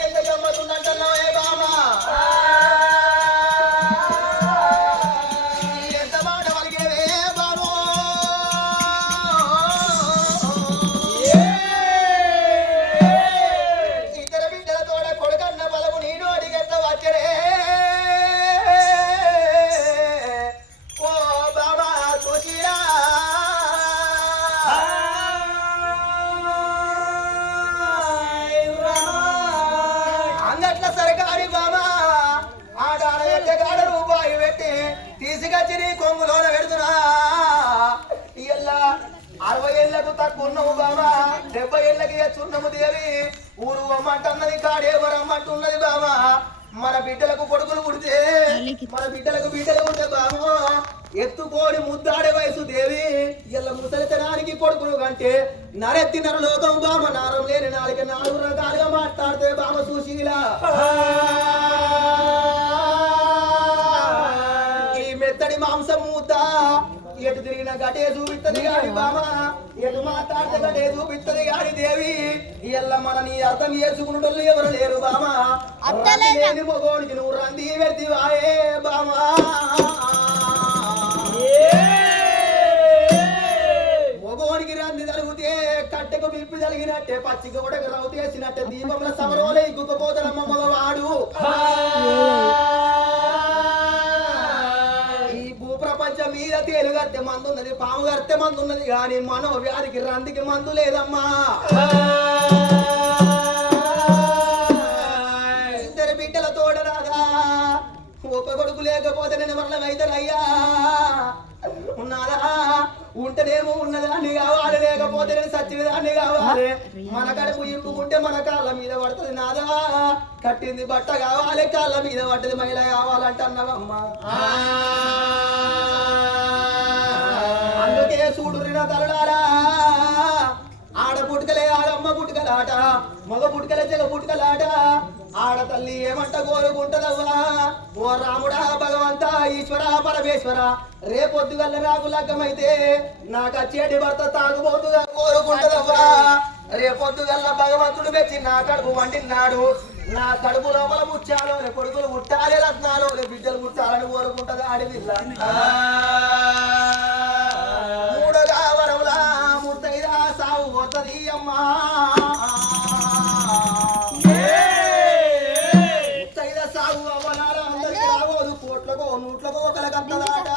నాకెంత గమ్మతుందంటున్నావు ఏ బామా ఎంత మాట వలిగేవే బాబు ఇద్దరు బిడ్డలతోడ కొడుకన్న బలము నీ నోటికెట్ల వచ్చరే ఓ బాబా చూసిరా అంగట్ల సరకారి బాబా ఆడాడ ఎట్టగాడ రూపాయి పెట్టి తీసుకొచ్చి నీ కొంగులోన పెడుతున్నా ఇలా 60 ఏళ్లకు తక్కువ ఉన్నావు బాబా 70 ఏళ్ళకి ఎచ్చున్నాము దేవి ఊరు అమ్మంటున్నది కాడేవరమ్మంటున్నది బాబా మన బిడ్డలకు కొడుకులు పుడితే మన బిడ్డలకు బిడ్డలు ఉంటే బాబా ఎత్తుకోని ముద్దాడే వయసు దేవి ఇలా ముసలితనానికి కొడుకులు కంటే నరెత్తి నరలోకం బామ నారం లేని 4 రకాలుగా మాట్లాడితే బామ సుశీల ఈ మెత్తడి మాంసం ముద్ద ఎటు తిరిగిన గటే చూపిస్తుంది గాని బామ ఎటు మాట్లాడితే గటే చూపిస్తుంది గాని దేవి ఇళ్ళ మనని అర్థం చేసుకున్నట్లు ఎవరు లేరు బామ లేని మొగోనికి నువ్వు రంది వెళ్తివాయే బామా మొగోనికి రంది జరిగితే కట్టెకు పిప్పి జరిగినట్టే పచ్చిక కూడా రౌతి వేసినట్టే దీపంలో సమరంలో ఇంకుపోతాడమ్మ మగవాడు ఈ భూప్రపంచం మీద తేలు కడితే మందు ఉన్నది పాము కడితే మందు ఉన్నది కానీ మనో వ్యాధికి రందికి మందు లేదమ్మా ఇద్దరు బిడ్డల తోడరాదా ఒక కొడుకు లేకపోతే నేను మరణమైతేనయ్యా ఉన్నారా ఉంటేనేమో ఉన్నదాన్ని కావాలి లేకపోతే నేను సచ్చినదాన్ని కావాలి మన కడుపు ఇంపుకుంటే మన కాళ్ళ మీద పడుతుంది నాదా కట్టింది బట్ట కావాలి కాళ్ళ మీద పడ్డది మహిళ కావాలంటున్నావమ్మా అందుకే చూడురిన తరుడారా ఆడ పుట్టుకలే ఆడమ్మ పుట్టుకలాట మగ పుట్టుకలే జగ పుట్టుకలాట ఆడ తల్లి ఏమంట కోరుకుంటదవ్వా ఓ రాముడా భగవంత ఈశ్వర పరమేశ్వర రేపొద్దుగల్ల నాకు లగ్గమైతే నాకు వచ్చేటి భర్త తాగుబోతుగా కోరుకుంటదవ్వా రేపొద్దుగల్ల భగవంతుడు పెట్టి నా కడుపు వండినాడు నా కడుపు లోపల ముచ్చాలో కొడుకులు ముట్టాలి రత్నాలు బిడ్డలు ముట్టాలని కోరుకుంటది ఆడవిల్ల మూడగా వరవులా ముద్దైదా సాగు పోతుంది అమ్మా ముద్దైద సాగు అవ్వనారా అందరికి రావోదు కోట్లకో నూట్లకో ఒకలకత్తదాట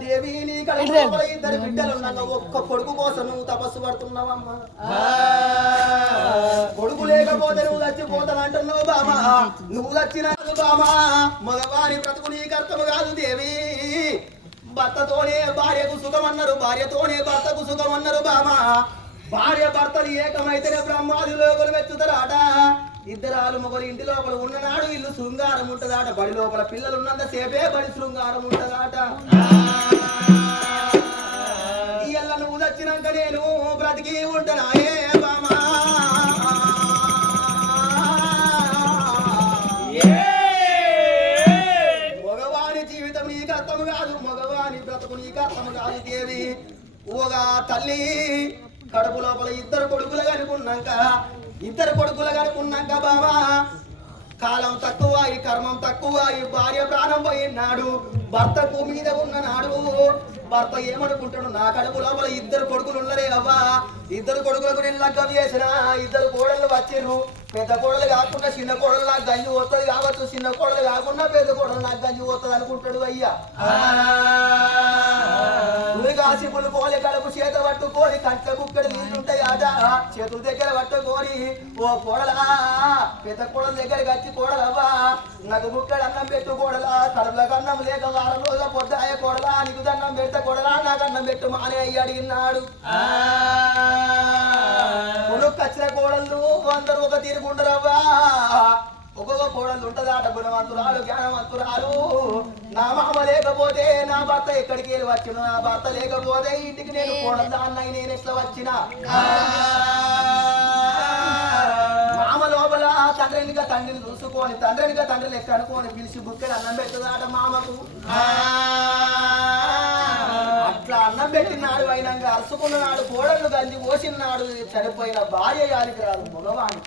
దేవి నీ కడుపు ఇద్దరు బిడ్డలున్నాక ఒక్క కొడుకు కోసం నువ్వు తపస్సు పడుతున్నావమ్మా కొడుకు లేకపోతే నువ్వు చచ్చిపోతానంటున్నావు బామా నువ్వు చచ్చినావు బామా మగవారి బ్రతుకు నీకు అర్థము కాదు దేవి భర్తతోనే భార్యకు సుఖమన్నారు భార్యతోనే భర్తకు సుఖమన్నారు బామా భార్య భర్తలు ఏకమైతేనే బ్రహ్మాది లోపల వెచ్చుతారాట ఇద్దరాలు మొగలు ఇంటి లోపల ఉన్ననాడు ఇల్లు శృంగారం ఉంటదాట బడి లోపల పిల్లలు ఉన్నంత సేపే బడి శృంగారం ఉంటదాట ఇయ్యల్ల నువ్వు చచ్చినాక నేను బ్రతికి ఉంటనాయే బామా మగవాని జీవితం నీకు అర్థం కాదు మగవాని బ్రతుకు నీకు అర్థం కాదు దేవి ఓగా తల్లి కడుపు లోపల ఇద్దరు కొడుకులు కనుకున్నాక బాబా కాలం తక్కువ ఈ కర్మం తక్కువ ఈ భార్య ప్రాణం పోయినాడు భర్తకు మీద ఉన్ననాడు భర్త ఏమనుకుంటాడు నా కడుపు లోపల ఇద్దరు కొడుకులు ఉన్నరే అవ్వా ఇద్దరు కొడుకులకు నేను లగ్గం చేసిన ఇద్దరు కోడళ్ళు వచ్చిర్రు పెద్ద కోడలు కాకుండా చిన్న కోడలు నాకు గంజి పోతుంది కావచ్చు చిన్న కోడలు కాకుండా పెద్ద కోడలు నాకు గంజి పోతుంది అనుకుంటాడు అయ్యా కాసిపులు కోలి కడుపు చేత పట్టుకొని కంట్ల కుక్కడి నీళ్ళుంటాయి ఆట చేతుల దగ్గర పట్టుకొని ఓ కోడలా పెద్ద కోడల దగ్గరికి వచ్చి కోడలవ్వా నాకు కుక్కడి అన్నం పెట్టు కోడలా కడుపులకు అన్నం లేక వారం రోజుల పొద్దాయ కోడలా నీకు దండం పెడితే కోడలా నాకు అన్నం పెట్టు మానే అయ్యి అడిగినాడు కొనుక్కొచ్చిన కోడళ్ళు అందరూ ఒక తీరుకుంటారవ్వా ఒక్కొక్క కోడలు ఉంటదాట గుణవంతురాలు జ్ఞానవంతురాలు నా మామ లేకపోతే నా భర్త ఎక్కడికి వెళ్ళి వచ్చిన నా భర్త లేకపోతే ఇంటికి నేను కోడలు అన్నయ్య నేను ఎట్లా వచ్చిన మామ లోపల తండ్రినిగా తండ్రిని చూసుకొని తండ్రినిగా తండ్రి లెక్క అనుకొని పిలిచి బుక్కలు అన్నం పెట్టదాట మామకు అట్లా అన్నం పెట్టినాడు అయినాక అరుచుకున్న నాడు కోడళ్ళు గంజి పోసినాడు చనిపోయిన భార్య యానికి రాదు మగవాణి.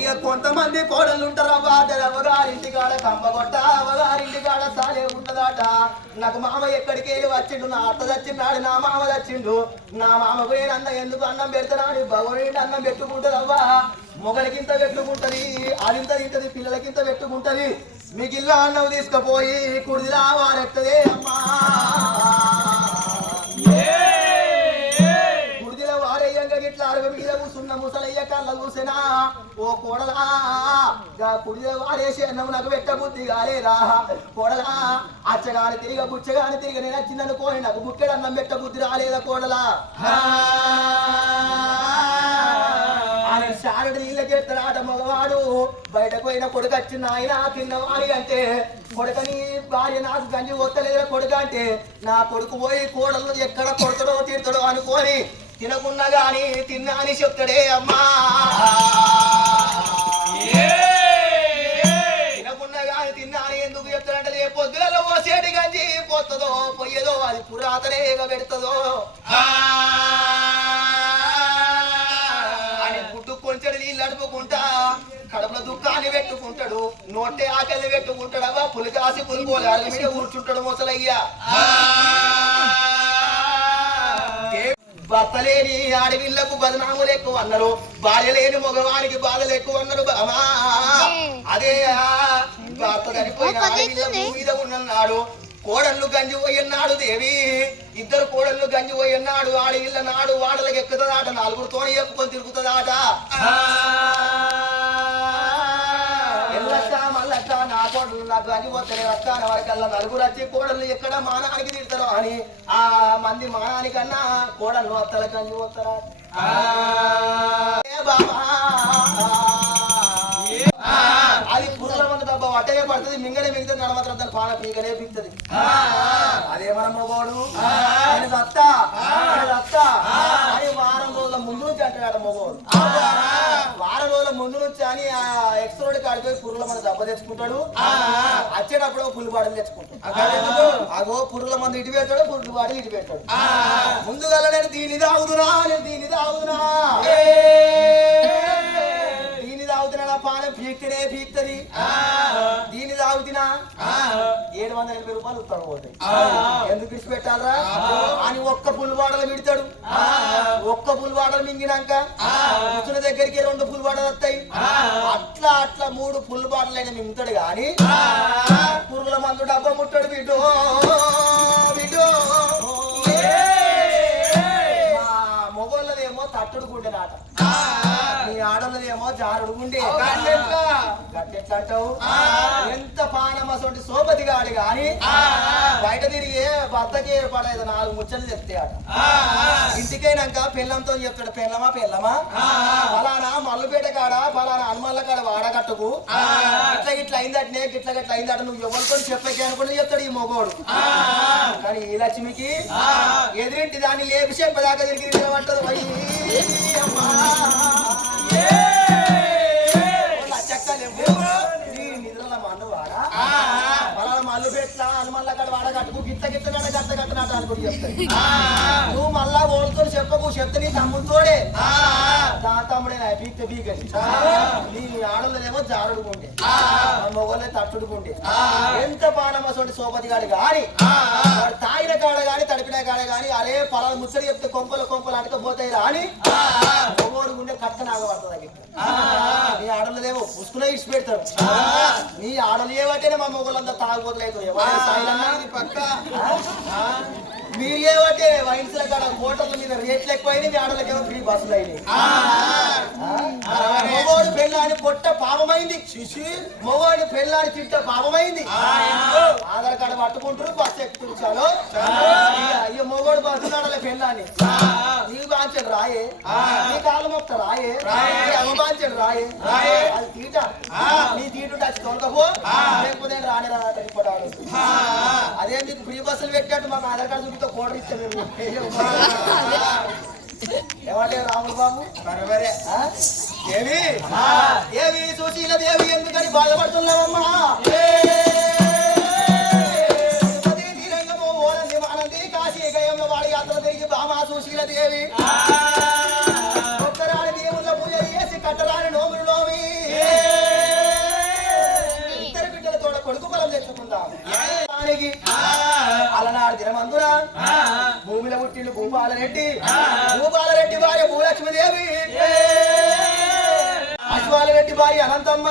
ఇక కొంతమంది కోడళ్ళు ఉంటారు అవ్వగారింటి కాడ కంపగొట్ట అవ్వగారింటి కాడ సాలే ఉంటదాట. నాకు మామ ఎక్కడికి వెళ్ళి వచ్చిండు, నా అత్త చచ్చిన్నాడు, నా మామ చచ్చిండు, నా మామ పోయిన అన్న ఎందుకు అన్నం పెడతాడు, భగవని అన్నం పెట్టుకుంటది అవ్వ, మొగలికింత పెట్టుకుంటది, అదింత తింటది, పిల్లలకింత పెట్టుకుంటది, మిగిలిన అన్నం తీసుకుపోయి కుడిదిలా వారెత్తదే అమ్మా. కుడిదిలో వారయ్యంగా ఇట్లా అరగ మీద కూర్చున్న ముసలయ్య కళ్ళ కూసినా, ఓ కోడలా కుడిదిలో వారేసి అన్నం నాకు పెట్ట బుద్ధి కాలేదా కోడలా, అచ్చగాని తిరిగ బుచ్చగాని తిరిగ నేను వచ్చిందనుకోని నాకు బుక్కెడు అన్నం పెట్ట బుద్ధి రాలేదా కోడలా. ఆయన శారడు నీళ్ళకెత్తరాట మగవాడు, బయటకు పోయిన కొడుకు వచ్చిన ఆయన తిన్నవాడి అంటే కొడుకని భార్య నాకు గంజి పోతలేదా కొడుకు అంటే, నా కొడుకు పోయి కోడలు ఎక్కడ కొడతాడో తిడతాడో అనుకోని తినకున్నా గాని తిన్నా అని చెప్తాడే అమ్మా. తినకున్నా గాని తిన్నా అని ఎందుకు చెప్తాడంటే రేపు పొద్దులలో పోసేటి గంజి పోతుందో పోయేదో అది పురాతనేగా పెడుతుందో కొంచెం నీళ్ళు అడుపుకుంటా కడుపులో దుఃఖాన్ని పెట్టుకుంటాడు, నోటే ఆకలి పెట్టుకుంటాడు, అవ్వ పులికాసి పులిపోలే అరగ మీద కూర్చుంటాడు ముసలయ్యా. భర్త లేని ఆడవిళ్లకు బదనాములు ఎక్కువ అన్నారు, భార్య లేని మగవానికి బాధలు ఎక్కువ అన్నారు బామా. అదే భర్త చనిపోయిన ఆడవిళ్లకు మీద ఉన్నాడు, కోడళ్ళు గంజి పోయన్నాడు దేవి, ఇద్దరు కోడళ్ళు గంజి పోయన్నాడు, ఆడవిళ్ళ నాడు వాడలకు ఎక్కుతుందాట, నలుగురితోనే ఎక్కుకొని తిరుగుతుందాట. ఎల్లక్క మల్లక్క నా కోడలు నాకు గంజి పోతలే అక్క అని వరకల్లా నలుగురు వచ్చి కోడళ్ళు ఎక్కడ మానానికి తిడతారో అని ఆ మంది మానానికన్నా కోడళ్ళు వత్తల గంజి పోతారా బాబా. అది పురుగుల మంది డబ్బా అట్టనే పడుతుంది, మింగనే మిగతా నడమాత్రం దాని పాన పీకనే పీకుతుంది. అదే మన మొగోడు సత్తా అని వారం రోజుల ముందు నుంచి అంటాడు మొగోడు. వారం రోజుల ముందు నుంచి అని ఆ ఎక్స్రోడ్ కాడిపోయి పురుగుల మంది డబ్బా తెచ్చుకుంటాడు, వచ్చేటప్పుడు పుల్లు బాటలు తెచ్చుకుంటాడు. అగో పురుగుల మంది ఇటు పెట్టాడు, పురుగు బాటలు ఇటు పెట్టాడు. ముందుగా నేను దీని తాగుతున్నా తాగుతున్నా పాన పీక్తనే పీక్తది, దీన్ని తాగుతున్నా 780 రూపాయలు ఉత్తరం పోతాయి. ఎందుకు ఇచ్చి పెట్టాలరా అని ఒక్క పులివాడలు మిడతాడు, ఒక్క పులివాడలు మింగినాక కూర్చున్న దగ్గరికి 2 పులివాడలు వస్తాయి. అట్లా 3 పులివాడలు అయినా మింగుతాడు గాని పురుగుల మందు డబ్బా ముట్టాడు బిడ్డో. మొగోళ్ళదేమో తట్టుడు గుండె నాట, నీ ఆడోళ్ళదేమో జారుడు గుండె. గట్టెట్లంటావు ఎంత పానమసంటి సోపతి కాడు గాని బయట తిరిగి భర్తకి ఏర్పడేది 4 ముచ్చట్లు చెప్తాయట. ఇంటికైనాక పిల్లంతో చెప్తాడు, పెళ్ళమా ఫలానా మల్లుపేట కాడ ఫలానా హనుమల్ల కాడ వాడగట్టుకు ఇట్లా అయిందటనే గిట్లా అయిందట, నువ్వు ఎవరితో చెప్పకే అనుకుంటే చెప్తాడు ఈ మొగోడు. కానీ ఈ లక్ష్మికి ఎదురింటి దాన్ని లేపి చెప్పదాకా తిరిగి నిలబట్టదు. నిద్రల మందువాడా ఫలానా మల్లుపేట్ల హనుమల్ల కాడ వాడగట్టుకు గిట్ల గట్టనాట అనుకుంటూ చెప్తాయి. నువ్వు మళ్ళా ఓడుతో చెప్పకు, చెప్తే నీ తమ్ముడితోడే నా తమ్ముడే పీక్తే పీకని. నీ ఆడలేమో జారుడుకుండే, మొగలే తట్టుడుకుండే. ఎంత పానమసోటి సోపతి గాడు గాని తాగిన కాడ గాని తడిపిన కాడ గాని అరే పలాలు ముచ్చడి చెప్తే కొంపలు అడకపోతాయి రాని మొగోడు గుండె కట్ట నాగబడుతుంది. నీ ఆడలేదేమో పుసుకునే ఇచ్చి పెడతారు, నీ ఆడలు ఏమంటేనే మా మొగలంతా తాగబోతులైతుంది. పక్క మీరు ఏమంటే వైన్స్ల కాడ హోటళ్ళ మీద రేట్లు ఎక్కువైనా మీ ఆడలకేమో ఫ్రీ బస్సులు అయినాయి. మొగోడు పెళ్ళాని పొట్ట పాపమైంది, మొగోడు పెళ్ళాని తిట్ట పాపమైంది. ఆధార్ కార్డు పట్టుకుంటారు, బస్సు ఎక్కుతారు. చాలు అయ్యో మొగోడు బస్సు నాడలే పెళ్ళాని నీకు బాంచడు రాయే, నీ కాలు మొత్త రాయే, అమ్మ బాంచడు రాయే, అది తీట. నీ తీటు టచ్ తొలకపో, లేకపోతే రాని రాడాడు. అదే మీకు ఫ్రీ బస్సులు పెట్టాడు, మాకు ఆధార్ కార్డు చూపితే కోడలు ఇచ్చారు. ఏమంటే రాములు బాబు దేవి సుశీల దేవి ఎందుకని బాధపడుతున్నావమ్మా? తీరంగమో ఓరంది మానంది బామా సుశీలదేవి ఒక్కరాని దేవుళ్ళ పూజ చేసి కట్టరాని నోములు నోమి ఇద్దరు బిడ్డలతో కొడుకు బలం తెచ్చుకుందాం అలనాడు దినమందున భూమిలో పుట్టిండు భూపాలరెడ్డి భార్య భూలక్ష్మీదేవి అశ్వాలరెడ్డి భార్య అనంతమ్మ